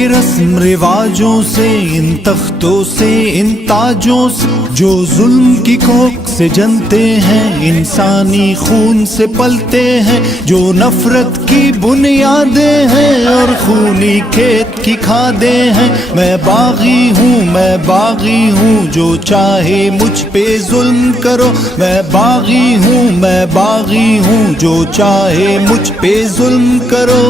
के रस्म रिवाजों से, इन तख्तों से, इन ताजों से जो जुल्म की कोख से जनते हैं, इंसानी खून से पलते हैं, जो नफरत की बुनियादें हैं और खूनी खेत की खादें हैं। मैं बागी हूँ, मैं बागी हूँ, जो चाहे मुझ पे जुल्म करो। मैं बागी हूँ, मैं बागी हूँ, जो चाहे मुझ पे जुल्म करो।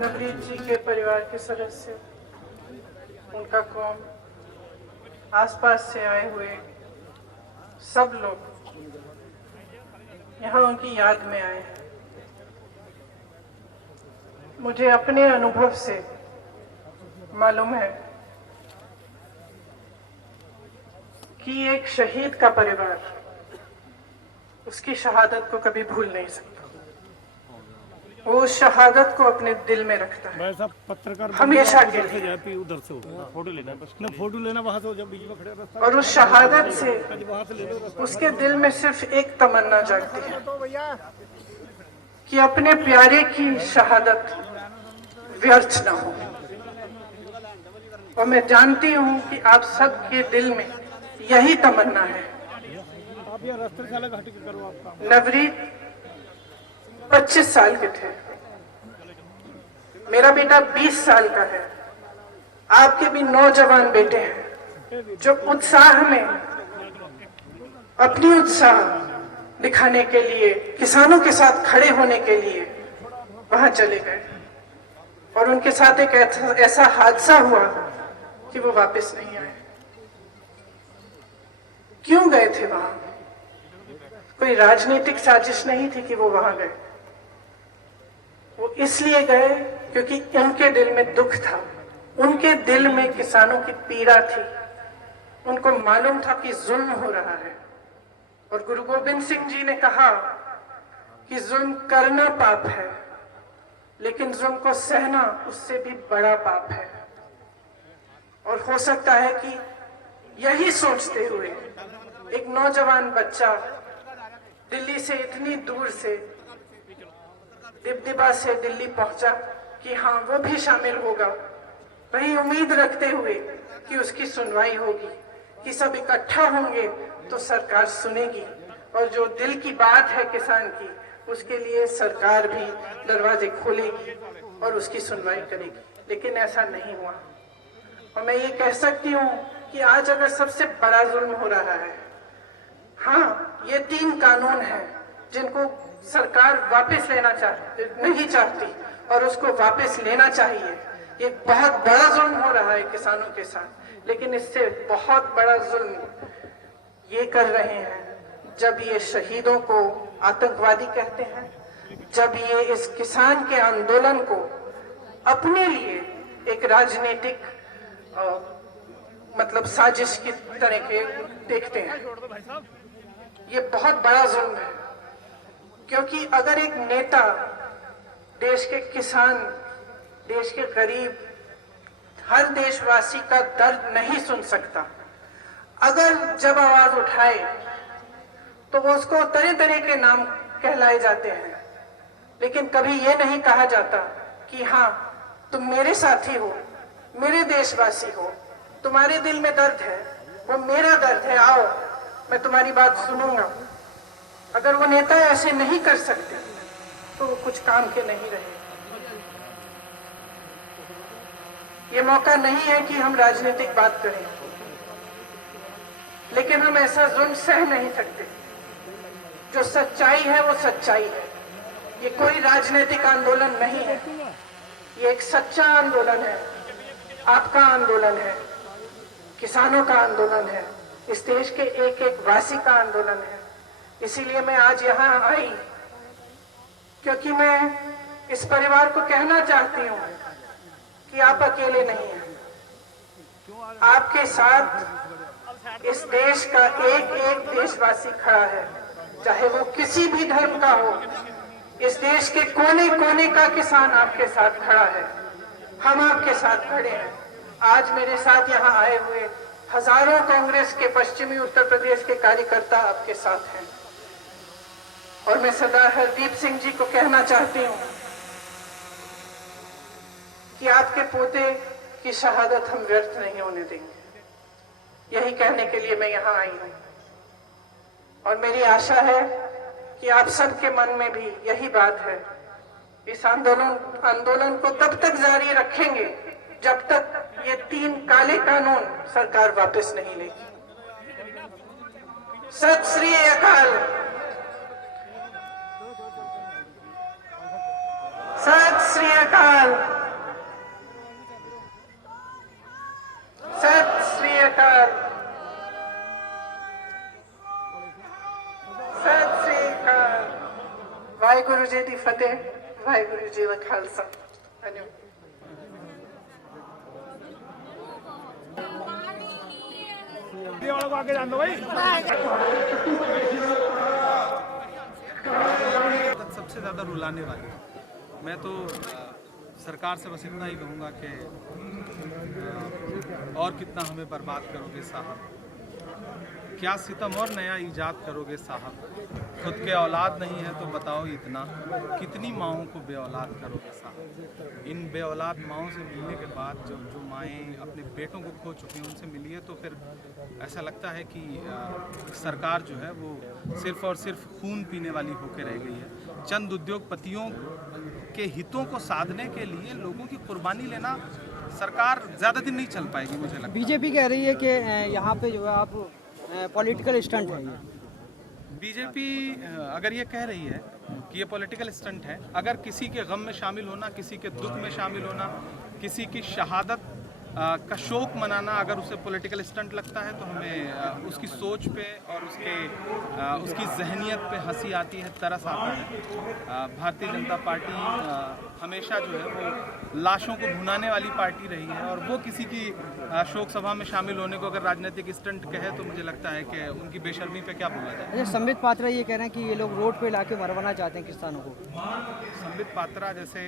नवरीत जी के परिवार के सदस्य, उनका कौम, आसपास से आए हुए सब लोग यहाँ उनकी याद में आए हैं। मुझे अपने अनुभव से मालूम है कि एक शहीद का परिवार उसकी शहादत को कभी भूल नहीं सकता। वो उस शहादत को अपने दिल में रखता है पत्रकार हमेशा के लिए। जाती उधर से फोटो लेना, बस ना फोटो लेना वहां से, जब बीच में खड़े रास्ता और उस शहादत से वहां से ले लो रास्ता। उसके दिल में सिर्फ एक तमन्ना जागती है कि अपने प्यारे की शहादत व्यर्थ न हो। और मैं जानती हूँ कि आप सबके दिल में यही तमन्ना है। आप यहाँ रस्त्रशाला घाटी के करो आप काम। नवरीत 25 साल के थे, मेरा बेटा 20 साल का है। आपके भी नौजवान बेटे हैं जो उत्साह में अपनी उत्साह दिखाने के लिए, किसानों के साथ खड़े होने के लिए वहां चले गए। और उनके साथ एक ऐसा हादसा हुआ कि वो वापस नहीं आए। क्यों गए थे वहां? कोई राजनीतिक साजिश नहीं थी कि वो वहां गए। वो इसलिए गए क्योंकि उनके दिल में दुख था, उनके दिल में किसानों की पीड़ा थी। उनको मालूम था कि जुल्म हो रहा है। और गुरु गोविंद सिंह जी ने कहा कि जुल्म करना पाप है, लेकिन जुल्म को सहना उससे भी बड़ा पाप है। और हो सकता है कि यही सोचते हुए एक नौजवान बच्चा दिल्ली से इतनी दूर से, डिबडिबा से दिल्ली पहुंचा कि हाँ वो भी शामिल होगा, वही उम्मीद रखते हुए कि उसकी सुनवाई होगी, कि सब इकट्ठा होंगे तो सरकार सुनेगी और जो दिल की बात है किसान की, उसके लिए सरकार भी दरवाजे खोलेगी और उसकी सुनवाई करेगी। लेकिन ऐसा नहीं हुआ। और मैं ये कह सकती हूँ कि आज अगर सबसे बड़ा जुल्म हो रहा है, हाँ, ये 3 कानून हैं जिनको सरकार वापस लेना नहीं चाहती और उसको वापस लेना चाहिए। ये बहुत बड़ा जुल्म हो रहा है किसानों के साथ। लेकिन इससे बहुत बड़ा जुल्म ये कर रहे हैं जब ये शहीदों को आतंकवादी कहते हैं, जब ये इस किसान के आंदोलन को अपने लिए एक राजनीतिक मतलब साजिश की तरह के देखते हैं। ये बहुत बड़ा जुल्म है, क्योंकि अगर एक नेता देश के किसान, देश के गरीब, हर देशवासी का दर्द नहीं सुन सकता, अगर जब आवाज उठाए तो वो उसको तरह तरह के नाम कहलाए जाते हैं, लेकिन कभी ये नहीं कहा जाता कि हाँ तुम मेरे साथी हो, मेरे देशवासी हो, तुम्हारे दिल में दर्द है, वो मेरा दर्द है, आओ मैं तुम्हारी बात सुनूंगा। अगर वो नेता ऐसे नहीं कर सकते तो वो कुछ काम के नहीं रहे। ये मौका नहीं है कि हम राजनीतिक बात करें, लेकिन हम ऐसा जुल्म सह नहीं सकते। जो सच्चाई है वो सच्चाई है। ये कोई राजनीतिक आंदोलन नहीं है, ये एक सच्चा आंदोलन है, आपका आंदोलन है, किसानों का आंदोलन है, इस देश के एक एक वासी का आंदोलन है। इसीलिए मैं आज यहाँ आई, क्योंकि मैं इस परिवार को कहना चाहती हूँ कि आप अकेले नहीं हैं। आपके साथ इस देश का एक एक देशवासी खड़ा है, चाहे वो किसी भी धर्म का हो, इस देश के कोने कोने का किसान आपके साथ खड़ा है, हम आपके साथ खड़े हैं। आज मेरे साथ यहाँ आए हुए हजारों कांग्रेस के पश्चिमी उत्तर प्रदेश के कार्यकर्ता आपके साथ हैं और मैं सरदार हरदीप सिंह जी को कहना चाहती हूँ कि आपके पोते की शहादत हम व्यर्थ नहीं होने देंगे। यही कहने के लिए मैं यहाँ आई हूँ और मेरी आशा है कि आप सबके मन में भी यही बात है। इस आंदोलन को तब तक जारी रखेंगे जब तक ये 3 काले कानून सरकार वापस नहीं लेगी। सत श्री अकाल। सत श्री अकाल। सत श्री अकाल। सत श्री अकाल। वाहिगुरु जी दी फतेह, वाहिगुरु जी दा खालसा। धन्यवाद। आगे जान दो भाई। सबसे ज़्यादा रुलाने वाली, मैं तो सरकार से बस इतना ही कहूँगा कि और कितना हमें बर्बाद करोगे साहब, क्या सितम और नया ईजाद करोगे साहब। खुद के औलाद नहीं है तो बताओ इतना, कितनी माओं को बेऔलाद करोगे साहब। इन बेऔलाद माओं से मिलने के बाद जो माएँ अपने बेटों को खो चुकी हैं उनसे मिलिए तो फिर ऐसा लगता है कि सरकार जो है वो सिर्फ़ और सिर्फ खून पीने वाली होकर रह गई है। चंद उद्योगपतियों के हितों को साधने के लिए लोगों की कुर्बानी लेना सरकार ज़्यादा दिन नहीं चल पाएगी मुझे लगता है। बीजेपी कह रही है कि यहाँ पे जो है आप पॉलिटिकल स्टंट है। बीजेपी अगर ये कह रही है कि ये पॉलिटिकल स्टंट है, अगर किसी के गम में शामिल होना, किसी के दुख में शामिल होना, किसी की शहादत का शोक मनाना अगर उसे पॉलिटिकल स्टंट लगता है तो हमें उसकी सोच पे और उसकी जहनियत पे हंसी आती है, तरस आता है। भारतीय जनता पार्टी हमेशा जो है वो लाशों को भुनाने वाली पार्टी रही है और वो किसी की शोक सभा में शामिल होने को अगर राजनीतिक स्टंट कहे तो मुझे लगता है कि उनकी बेशर्मी पे क्या बोला जाए। संबित पात्रा ये कह रहे हैं कि ये लोग रोड पे लाके मरवाना चाहते हैं किसानों को। संबित पात्रा जैसे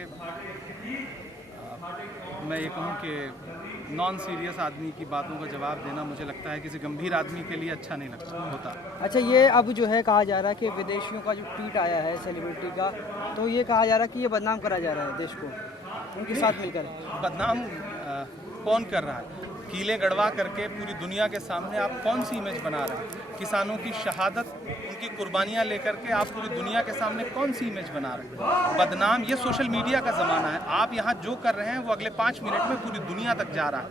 मैं ये कहूँ कि नॉन सीरियस आदमी की बातों का जवाब देना मुझे लगता है किसी गंभीर आदमी के लिए अच्छा नहीं लगता होता। अच्छा, ये अब जो है कहा जा रहा है कि विदेशियों का जो ट्वीट आया है सेलिब्रिटी का, तो ये कहा जा रहा है कि ये बदनाम करा जा रहा है देश को उनके साथ मिलकर। बदनाम कौन कर रहा है? कीले गड़वा करके पूरी दुनिया के सामने आप कौन सी इमेज बना रहे हैं? किसानों की शहादत, उनकी कुर्बानियां लेकर के आप पूरी दुनिया के सामने कौन सी इमेज बना रहे हैं? बदनाम, ये सोशल मीडिया का ज़माना है। आप यहाँ जो कर रहे हैं वो अगले 5 मिनट में पूरी दुनिया तक जा रहा है।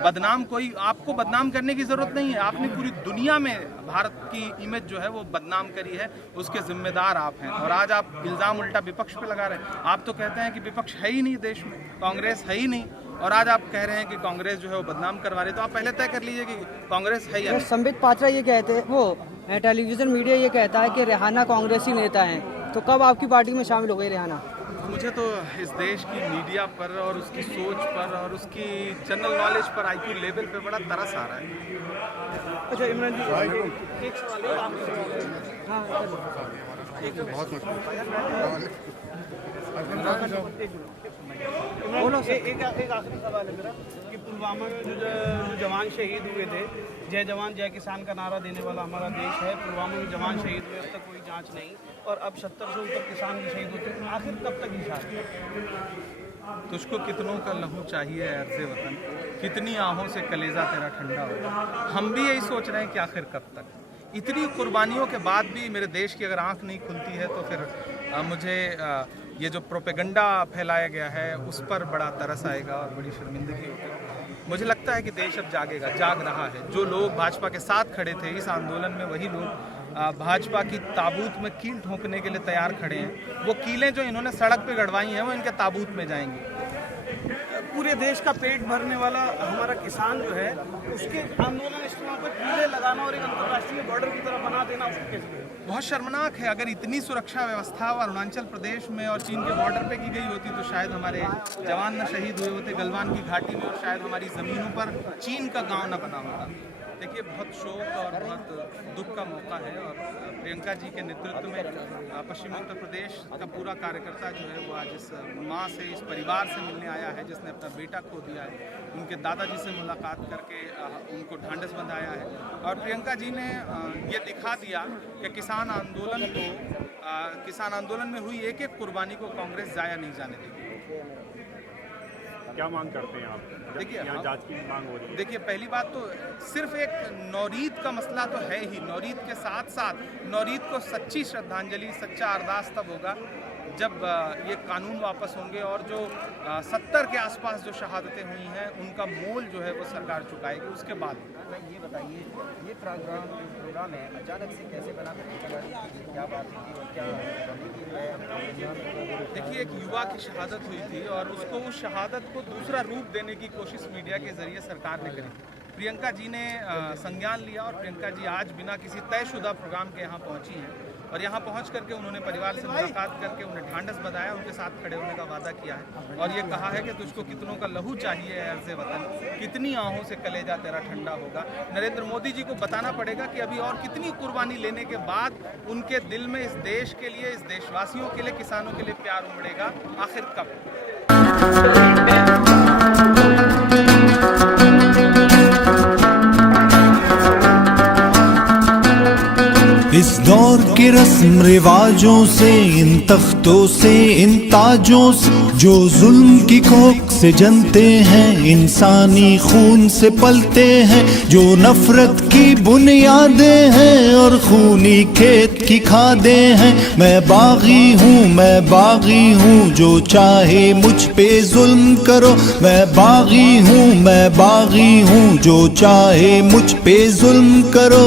बदनाम कोई आपको बदनाम करने की ज़रूरत नहीं है। आपने पूरी दुनिया में भारत की इमेज जो है वो बदनाम करी है, उसके जिम्मेदार आप हैं। और आज आप इल्ज़ाम उल्टा विपक्ष पे लगा रहे हैं। आप तो कहते हैं कि विपक्ष है ही नहीं देश में, कांग्रेस है ही नहीं, और आज आप कह रहे हैं कि कांग्रेस जो है वो बदनाम करवा रही है। तो आप पहले तय कर लीजिए कि कांग्रेस है या नहीं। संबित पात्रा ये कहते हैं, वो टेलीविजन मीडिया ये कहता है कि रेहाना कांग्रेसी नेता हैं, तो कब आपकी पार्टी में शामिल हो गई रेहाना? मुझे तो इस देश की मीडिया पर और उसकी सोच पर और उसकी जनरल नॉलेज पर, IQ लेवल पे बड़ा तरस आ रहा है। अच्छा इमरान जी, एक सवाल है एक आखिरी सवाल है मेरा कि पुलवामा में जो जवान शहीद हुए थे, जय जवान जय किसान का नारा देने वाला हमारा देश है, पुलवामा में जवान शहीद हुए, अब तक कोई जांच नहीं, और अब 70 से ऊपर किसान भी शहीद होते हैं। आखिर कब तक इंसाफ? तुझको कितनों का लहू चाहिए अर्ज़े वतन, कितनी आहों से कलेजा तेरा ठंडा होगा। हम भी यही सोच रहे हैं कि आखिर कब तक। इतनी कुर्बानियों के बाद भी मेरे देश की अगर आंख नहीं खुलती है तो फिर मुझे ये जो प्रोपेगेंडा फैलाया गया है उस पर बड़ा तरस आएगा और बड़ी शर्मिंदगी होगी। मुझे लगता है कि देश अब जागेगा, जाग रहा है। जो लोग भाजपा के साथ खड़े थे इस आंदोलन में, वही लोग भाजपा की ताबूत में कील ठोंकने के लिए तैयार खड़े हैं। वो कीलें जो इन्होंने सड़क पे गड़वाई हैं वो इनके ताबूत में जाएंगी। पूरे देश का पेट भरने वाला हमारा किसान जो है, उसके आंदोलन स्थलों पर कीले लगाना और एक अंतर्राष्ट्रीय बॉर्डर की तरह बना देना, उसको कैसे? बहुत शर्मनाक है। अगर इतनी सुरक्षा व्यवस्था अरुणाचल प्रदेश में और चीन के बॉर्डर पे की गई होती तो शायद हमारे जवान न शहीद हुए होते गलवान की घाटी में, और शायद हमारी ज़मीनों पर चीन का गांव न बना होता। देखिए, बहुत शोक और बहुत दुख का मौका है और प्रियंका जी के नेतृत्व में पश्चिमी उत्तर प्रदेश का पूरा कार्यकर्ता जो है वो आज इस माँ से, इस परिवार से मिलने आया है जिसने अपना बेटा खो दिया है। उनके दादाजी से मुलाकात करके उनको ढांढस बंधाया है और प्रियंका जी ने ये दिखा दिया कि किसान आंदोलन में हुई एक एक कुर्बानी को कांग्रेस जाया नहीं जाने देगी। क्या मांग करते हैं आप? देखिए, यहाँ जांच की मांग हो रही है। देखिए, पहली बात तो सिर्फ एक नौरीद का मसला तो है ही। नौरीद के साथ साथ नौरीद को सच्ची श्रद्धांजलि, सच्चा अरदास तब होगा जब ये कानून वापस होंगे और जो 70 के आसपास जो शहादतें हुई हैं उनका मोल जो है वो सरकार चुकाएगी। उसके बाद ये बताइए, ये प्रोग्राम है अचानक से कैसे बना, क्या बात थी और क्या? देखिए, एक युवा की शहादत हुई थी और उसको उस शहादत को दूसरा रूप देने की कोशिश मीडिया के जरिए सरकार ने करी। प्रियंका जी ने संज्ञान लिया और प्रियंका जी आज बिना किसी तयशुदा प्रोग्राम के यहाँ पहुँची हैं और यहाँ पहुँच करके उन्होंने परिवार से मुलाकात करके उन्हें ढांढस बंधाया, उनके साथ खड़े होने का वादा किया है और ये कहा है कि तुझको कितनों का लहू चाहिए है अर्ज़े वतन, कितनी आहों से कलेजा तेरा ठंडा होगा। नरेंद्र मोदी जी को बताना पड़ेगा कि अभी और कितनी कुर्बानी लेने के बाद उनके दिल में इस देश के लिए, इस देशवासियों के लिए, किसानों के लिए प्यार उमड़ेगा, आखिर कब? इस दौर के रस्म रिवाजों से, इन तख्तों से, इन ताजों से जो जुल्म की कोख से जनते हैं, इंसानी खून से पलते हैं, जो नफरत की बुनियादें हैं और खूनी खेत की खादें हैं। मैं बागी हूँ जो चाहे मुझ पे जुल्म करो। मैं बागी हूँ जो चाहे मुझ पे जुल्म करो।